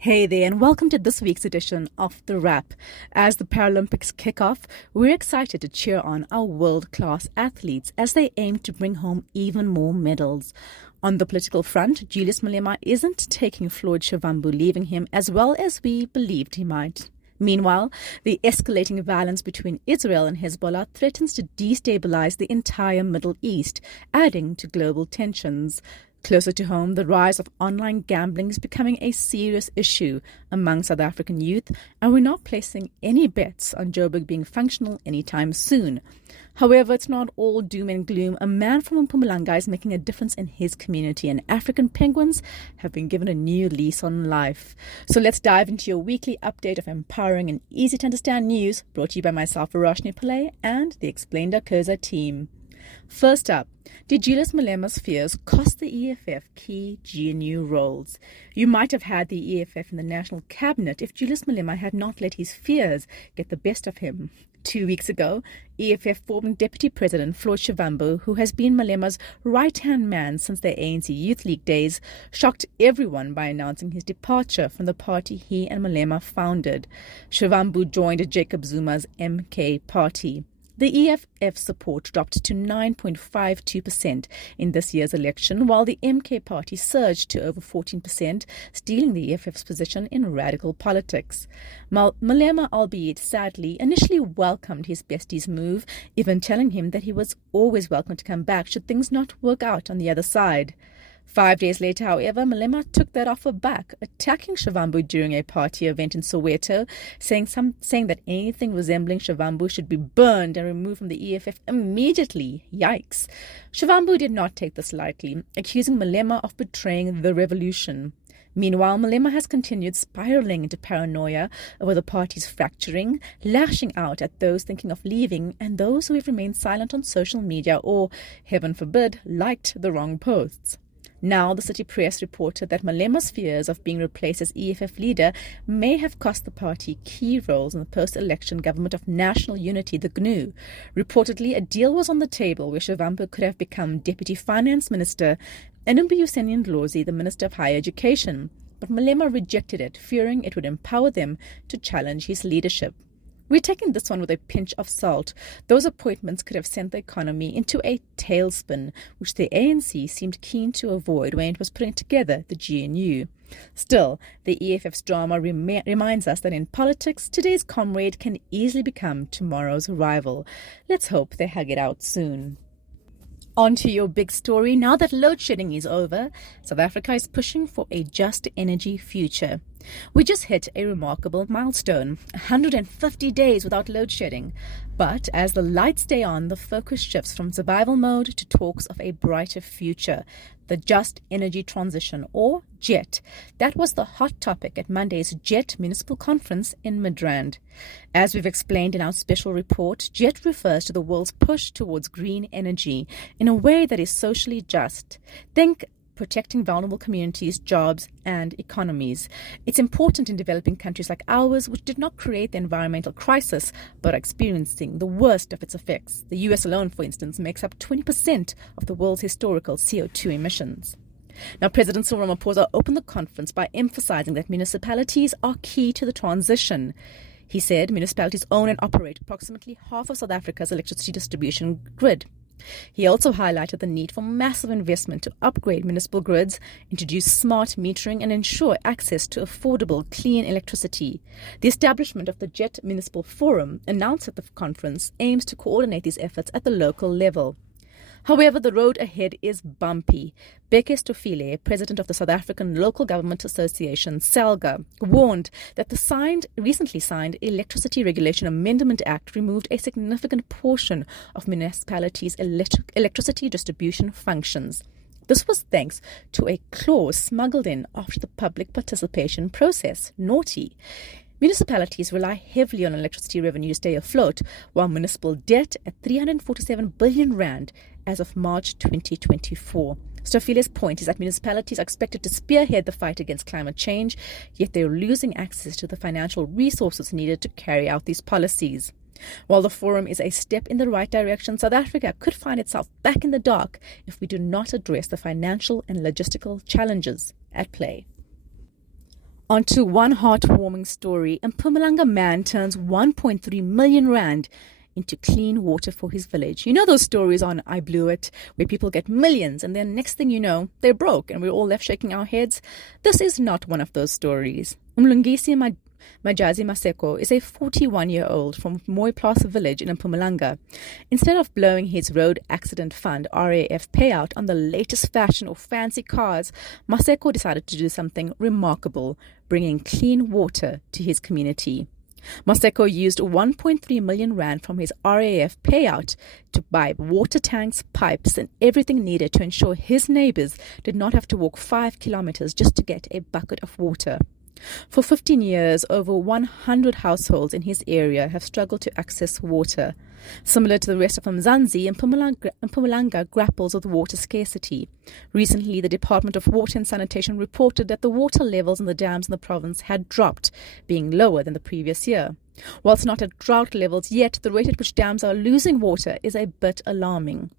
Hey there, and welcome to this week's edition of The Wrap. As the Paralympics kick off, we're excited to cheer on our world-class athletes as they aim to bring home even more medals. On the political front, Julius Malema isn't taking Floyd Shivambu, leaving him as well as we believed he might. Meanwhile, the escalating violence between Israel and Hezbollah threatens to destabilise the entire Middle East, adding to global tensions. Closer to home, the rise of online gambling is becoming a serious issue among South African youth, and we're not placing any bets on Joburg being functional anytime soon. However, it's not all doom and gloom. A man from Mpumalanga is making a difference in his community, and African penguins have been given a new lease on life. So let's dive into your weekly update of empowering and easy-to-understand news, brought to you by myself, Verashni Pillay, and the Explained Akosa team. First up, did Julius Malema's fears cost the EFF key GNU roles? You might have had the EFF in the National Cabinet if Julius Malema had not let his fears get the best of him. 2 weeks ago, EFF former Deputy President Floyd Shivambu, who has been Malema's right-hand man since their ANC Youth League days, shocked everyone by announcing his departure from the party he and Malema founded. Shivambu joined Jacob Zuma's MK party. The EFF support dropped to 9.52% in this year's election, while the MK party surged to over 14%, stealing the EFF's position in radical politics. Malema, albeit sadly, initially welcomed his bestie's move, even telling him that he was always welcome to come back should things not work out on the other side. 5 days later, however, Malema took that offer back, attacking Shivambu during a party event in Soweto, saying that anything resembling Shivambu should be burned and removed from the EFF immediately. Yikes. Shivambu did not take this lightly, accusing Malema of betraying the revolution. Meanwhile, Malema has continued spiraling into paranoia over the party's fracturing, lashing out at those thinking of leaving and those who have remained silent on social media or, heaven forbid, liked the wrong posts. Now, the City Press reported that Malema's fears of being replaced as EFF leader may have cost the party key roles in the post-election government of national unity, the GNU. Reportedly, a deal was on the table where Shivambu could have become Deputy Finance Minister and Mbuyiseni Ndlozi the Minister of Higher Education. But Malema rejected it, fearing it would empower them to challenge his leadership. We're taking this one with a pinch of salt. Those appointments could have sent the economy into a tailspin, which the ANC seemed keen to avoid when it was putting together the GNU. Still, the EFF's drama reminds us that in politics, today's comrade can easily become tomorrow's rival. Let's hope they hug it out soon. On to your big story. Now that load shedding is over, South Africa is pushing for a just energy future. We just hit a remarkable milestone, 150 days without load shedding. But as the lights stay on, the focus shifts from survival mode to talks of a brighter future, the Just Energy Transition, or JET. That was the hot topic at Monday's JET Municipal Conference in Midrand. As we've explained in our special report, JET refers to the world's push towards green energy in a way that is socially just. Think protecting vulnerable communities, jobs, and economies. It's important in developing countries like ours, which did not create the environmental crisis, but are experiencing the worst of its effects. The US alone, for instance, makes up 20% of the world's historical CO2 emissions. Now, President Cyril Ramaphosa opened the conference by emphasizing that municipalities are key to the transition. He said municipalities own and operate approximately half of South Africa's electricity distribution grid. He also highlighted the need for massive investment to upgrade municipal grids, introduce smart metering, and ensure access to affordable, clean electricity. The establishment of the JET Municipal Forum, announced at the conference, aims to coordinate these efforts at the local level. However, the road ahead is bumpy. Beke Stofile, president of the South African Local Government Association, SALGA, warned that the recently signed Electricity Regulation Amendment Act removed a significant portion of municipalities' electricity distribution functions. This was thanks to a clause smuggled in after the public participation process. Naughty. Municipalities rely heavily on electricity revenue to stay afloat, while municipal debt at 347 billion rand as of March 2024. Stofile's point is that municipalities are expected to spearhead the fight against climate change, yet they are losing access to the financial resources needed to carry out these policies. While the forum is a step in the right direction, South Africa could find itself back in the dark if we do not address the financial and logistical challenges at play. On to one heartwarming story. A Mpumalanga man turns 1.3 million rand into clean water for his village. You know those stories on I Blew It, where people get millions and then next thing you know, they're broke and we're all left shaking our heads? This is not one of those stories. Umlungisi Majazi Maseko is a 41-year-old from Mooiplaas village in Mpumalanga. Instead of blowing his road accident fund RAF payout on the latest fashion or fancy cars, Maseko decided to do something remarkable, bringing clean water to his community. Maseko used 1.3 million rand from his RAF payout to buy water tanks, pipes and everything needed to ensure his neighbours did not have to walk 5 kilometres just to get a bucket of water. For 15 years, over 100 households in his area have struggled to access water. Similar to the rest of Mzansi, Mpumalanga grapples with water scarcity. Recently, the Department of Water and Sanitation reported that the water levels in the dams in the province had dropped, being lower than the previous year. Whilst not at drought levels yet, the rate at which dams are losing water is a bit alarming.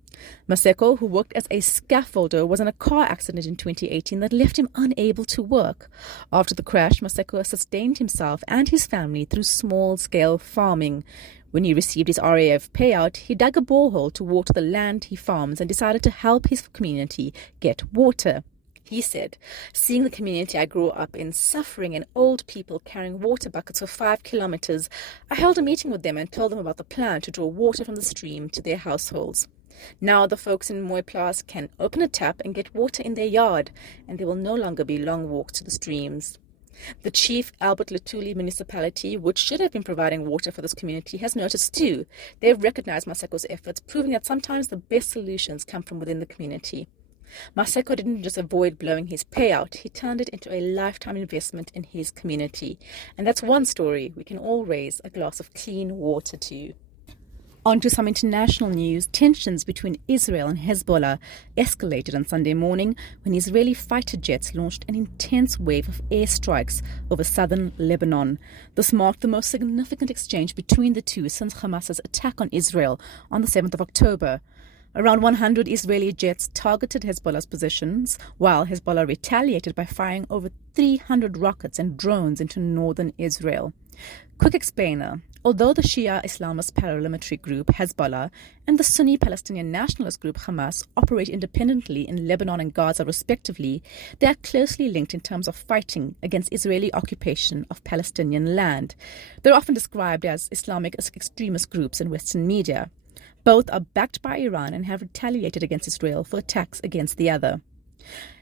Maseko, who worked as a scaffolder, was in a car accident in 2018 that left him unable to work. After the crash, Maseko sustained himself and his family through small-scale farming. When he received his RAF payout, he dug a borehole to water the land he farms and decided to help his community get water. He said, "Seeing the community I grew up in suffering and old people carrying water buckets for 5 kilometers, I held a meeting with them and told them about the plan to draw water from the stream to their households. Now the folks in Mooiplaas can open a tap and get water in their yard, and there will no longer be long walks to the streams." The chief Albert Lutuli municipality, which should have been providing water for this community, has noticed too. They've recognized Maseko's efforts, proving that sometimes the best solutions come from within the community. Maseko didn't just avoid blowing his payout, he turned it into a lifetime investment in his community. And that's one story we can all raise a glass of clean water to. On to some international news. Tensions between Israel and Hezbollah escalated on Sunday morning when Israeli fighter jets launched an intense wave of airstrikes over southern Lebanon. This marked the most significant exchange between the two since Hamas's attack on Israel on the 7th of October. Around 100 Israeli jets targeted Hezbollah's positions, while Hezbollah retaliated by firing over 300 rockets and drones into northern Israel. Quick explainer. Although the Shia Islamist paramilitary group Hezbollah and the Sunni Palestinian nationalist group Hamas operate independently in Lebanon and Gaza respectively, they are closely linked in terms of fighting against Israeli occupation of Palestinian land. They're often described as Islamic extremist groups in Western media. Both are backed by Iran and have retaliated against Israel for attacks against the other.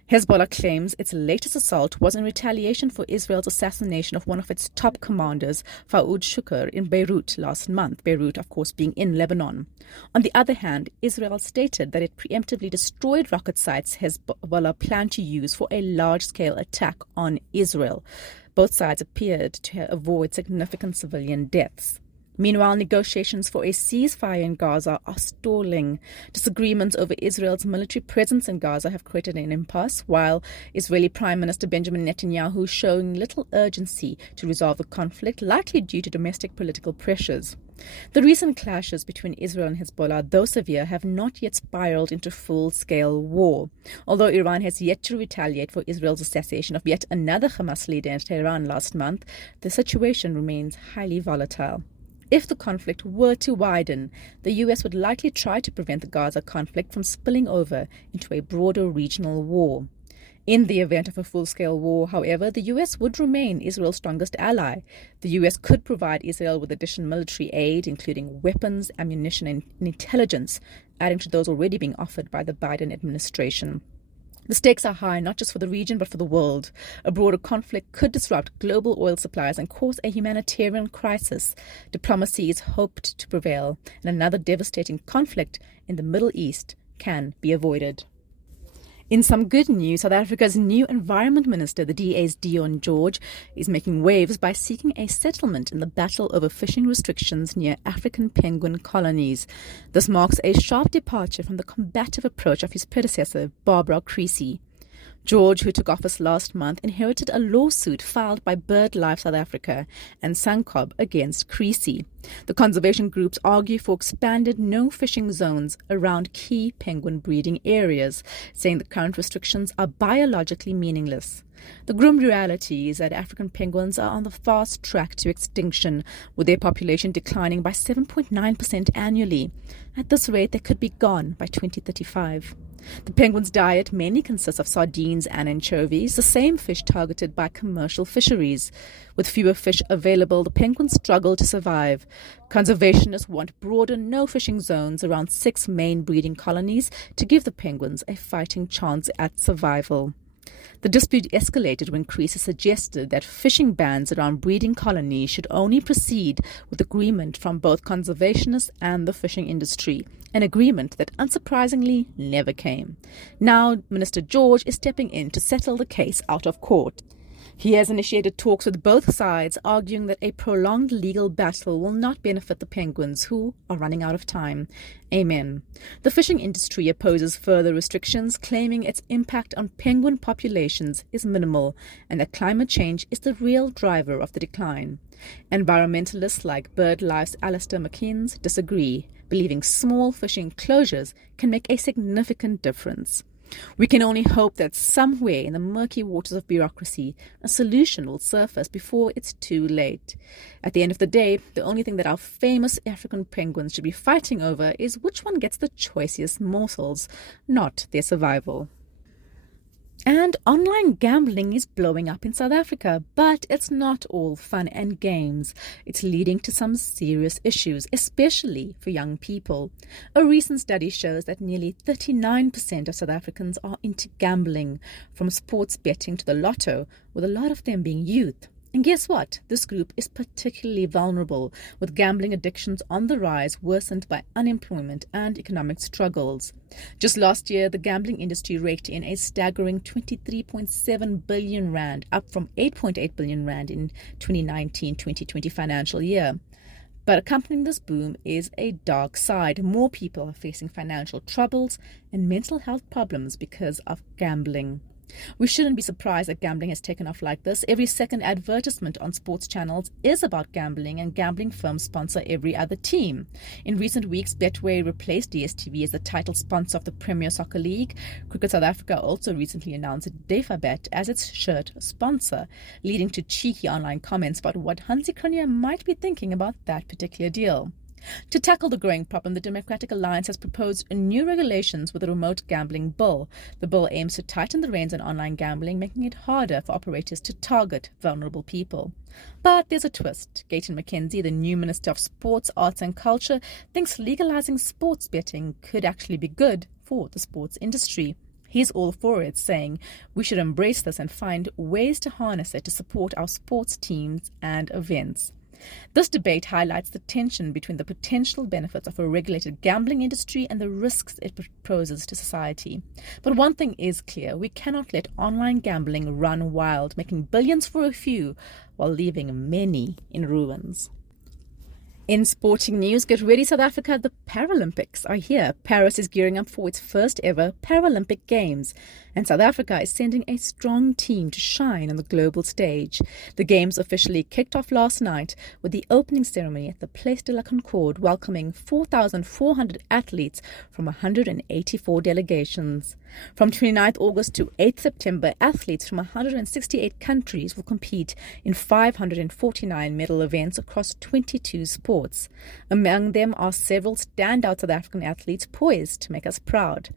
Hezbollah claims its latest assault was in retaliation for Israel's assassination of one of its top commanders, Fouad Shukr, in Beirut last month, Beirut, of course, being in Lebanon. On the other hand, Israel stated that it preemptively destroyed rocket sites Hezbollah planned to use for a large-scale attack on Israel. Both sides appeared to avoid significant civilian deaths. Meanwhile, negotiations for a ceasefire in Gaza are stalling. Disagreements over Israel's military presence in Gaza have created an impasse, while Israeli Prime Minister Benjamin Netanyahu is showing little urgency to resolve the conflict, likely due to domestic political pressures. The recent clashes between Israel and Hezbollah, though severe, have not yet spiraled into full-scale war. Although Iran has yet to retaliate for Israel's assassination of yet another Hamas leader in Tehran last month, the situation remains highly volatile. If the conflict were to widen, the US would likely try to prevent the Gaza conflict from spilling over into a broader regional war. In the event of a full-scale war, however, the US would remain Israel's strongest ally. The US could provide Israel with additional military aid, including weapons, ammunition, and intelligence, adding to those already being offered by the Biden administration. The stakes are high, not just for the region, but for the world. A broader conflict could disrupt global oil supplies and cause a humanitarian crisis. Diplomacy is hoped to prevail, and another devastating conflict in the Middle East can be avoided. In some good news, South Africa's new Environment Minister, the DA's Dion George, is making waves by seeking a settlement in the battle over fishing restrictions near African penguin colonies. This marks a sharp departure from the combative approach of his predecessor, Barbara Creecy. George, who took office last month, inherited a lawsuit filed by BirdLife South Africa and Sankob against Creasy. The conservation groups argue for expanded no-fishing zones around key penguin breeding areas, saying the current restrictions are biologically meaningless. The grim reality is that African penguins are on the fast track to extinction, with their population declining by 7.9% annually. At this rate, they could be gone by 2035. The penguin's diet mainly consists of sardines and anchovies, the same fish targeted by commercial fisheries. With fewer fish available, the penguins struggle to survive. Conservationists want broader no-fishing zones around 6 main breeding colonies to give the penguins a fighting chance at survival. The dispute escalated when Creasy suggested that fishing bans around breeding colonies should only proceed with agreement from both conservationists and the fishing industry, an agreement that unsurprisingly never came. Now, Minister George is stepping in to settle the case out of court. He has initiated talks with both sides, arguing that a prolonged legal battle will not benefit the penguins, who are running out of time. Amen. The fishing industry opposes further restrictions, claiming its impact on penguin populations is minimal and that climate change is the real driver of the decline. Environmentalists like BirdLife's Alistair McKeans disagree, believing small fishing closures can make a significant difference. We can only hope that somewhere in the murky waters of bureaucracy, a solution will surface before it's too late. At the end of the day, the only thing that our famous African penguins should be fighting over is which one gets the choicest morsels, not their survival. And online gambling is blowing up in South Africa, but it's not all fun and games. It's leading to some serious issues, especially for young people. A recent study shows that nearly 39% of South Africans are into gambling, from sports betting to the lotto, with a lot of them being youth. And guess what? This group is particularly vulnerable, with gambling addictions on the rise, worsened by unemployment and economic struggles. Just last year, the gambling industry raked in a staggering 23.7 billion rand, up from 8.8 billion rand in 2019-2020 financial year. But accompanying this boom is a dark side. More people are facing financial troubles and mental health problems because of gambling. We shouldn't be surprised that gambling has taken off like this. Every second advertisement on sports channels is about gambling, and gambling firms sponsor every other team. In recent weeks, Betway replaced DStv as the title sponsor of the Premier Soccer League. Cricket South Africa also recently announced DefaBet as its shirt sponsor, leading to cheeky online comments about what Hansi Cronje might be thinking about that particular deal. To tackle the growing problem, the Democratic Alliance has proposed new regulations with a remote gambling bill. The bill aims to tighten the reins on online gambling, making it harder for operators to target vulnerable people. But there's a twist. Gayton McKenzie, the new Minister of Sports, Arts and Culture, thinks legalizing sports betting could actually be good for the sports industry. He's all for it, saying we should embrace this and find ways to harness it to support our sports teams and events. This debate highlights the tension between the potential benefits of a regulated gambling industry and the risks it poses to society. But one thing is clear: we cannot let online gambling run wild, making billions for a few while leaving many in ruins. In sporting news, get ready South Africa, the Paralympics are here. Paris is gearing up for its first ever Paralympic Games, and South Africa is sending a strong team to shine on the global stage. The Games officially kicked off last night with the opening ceremony at the Place de la Concorde, welcoming 4,400 athletes from 184 delegations. From 29th August to 8th September, athletes from 168 countries will compete in 549 medal events across 22 sports. Among them are several standout South African athletes poised to make us proud.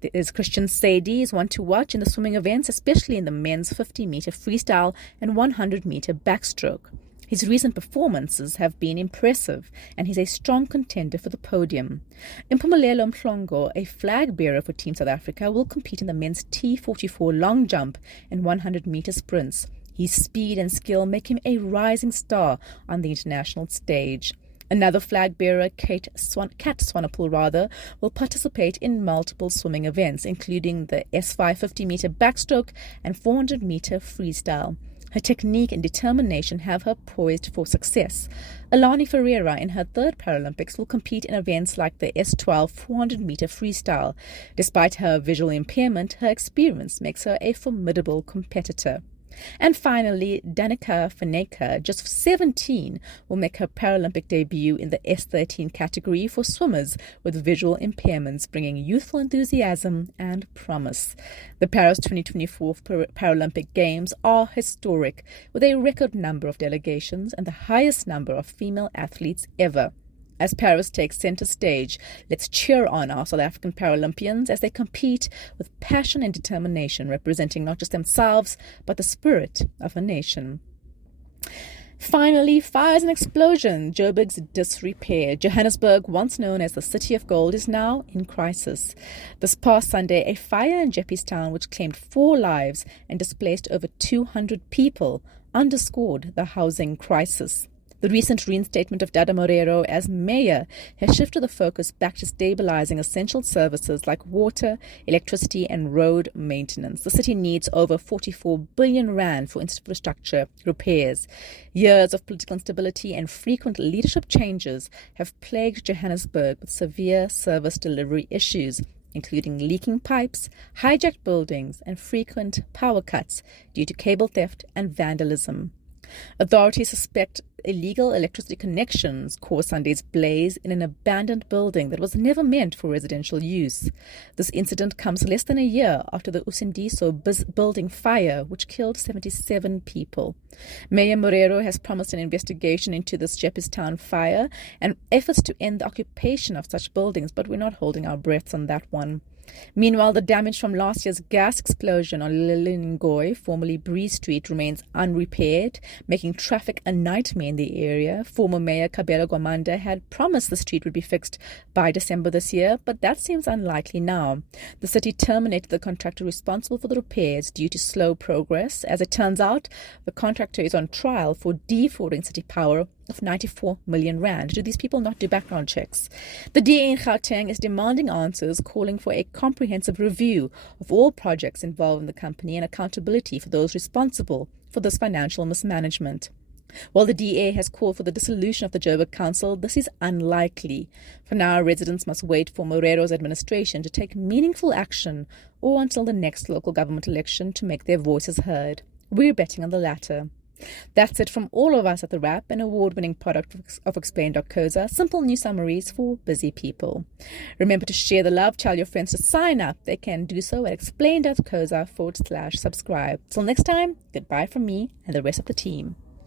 There is Christian Sadie, is one to watch in the swimming events, especially in the men's 50-meter freestyle and 100-meter backstroke. His recent performances have been impressive, and he's a strong contender for the podium. Mpumalanga, a flag bearer for Team South Africa, will compete in the men's T44 long jump and 100-meter sprints. His speed and skill make him a rising star on the international stage. Another flag bearer, Kat Swanepoel, will participate in multiple swimming events, including the S5 50-meter backstroke and 400-meter freestyle. Her technique and determination have her poised for success. Alani Ferreira, in her third Paralympics, will compete in events like the S12 400-meter freestyle. Despite her visual impairment, her experience makes her a formidable competitor. And finally, Danica Faneka, just 17, will make her Paralympic debut in the S13 category for swimmers with visual impairments, bringing youthful enthusiasm and promise. The Paris 2024 Paralympic Games are historic, with a record number of delegations and the highest number of female athletes ever. As Paris takes center stage, let's cheer on our South African Paralympians as they compete with passion and determination, representing not just themselves, but the spirit of a nation. Finally, fires and explosion. Joburg's disrepair. Johannesburg, once known as the City of Gold, is now in crisis. This past Sunday, a fire in Jeppestown, which claimed 4 lives and displaced over 200 people, underscored the housing crisis. The recent reinstatement of Dada Moreiro as mayor has shifted the focus back to stabilizing essential services like water, electricity and road maintenance. The city needs over 44 billion rand for infrastructure repairs. Years of political instability and frequent leadership changes have plagued Johannesburg with severe service delivery issues, including leaking pipes, hijacked buildings and frequent power cuts due to cable theft and vandalism. Authorities suspect illegal electricity connections caused Sunday's blaze in an abandoned building that was never meant for residential use. This incident comes less than a year after the Usindiso building fire, which killed 77 people. Mayor Moreiro has promised an investigation into this Jeppestown fire and efforts to end the occupation of such buildings, but we're not holding our breaths on that one. Meanwhile, the damage from last year's gas explosion on Lilingoi, formerly Bree Street, remains unrepaired, making traffic a nightmare in the area. Former Mayor Kabelo Gwamanda had promised the street would be fixed by December this year, but that seems unlikely now. The city terminated the contractor responsible for the repairs due to slow progress. As it turns out, the contractor is on trial for defrauding City Power of 94 million rand. Do these people not do background checks? The DA in Gauteng is demanding answers, calling for a comprehensive review of all projects involved in the company and accountability for those responsible for this financial mismanagement. While the DA has called for the dissolution of the Joburg Council, this is unlikely. For now, residents must wait for Moreiro's administration to take meaningful action or until the next local government election to make their voices heard. We're betting on the latter. That's it from all of us at The Wrap, an award-winning product of Explain.coza, simple news summaries for busy people. Remember to share the love, tell your friends to sign up. They can do so at Explain.coza/subscribe. Till next time, goodbye from me and the rest of the team.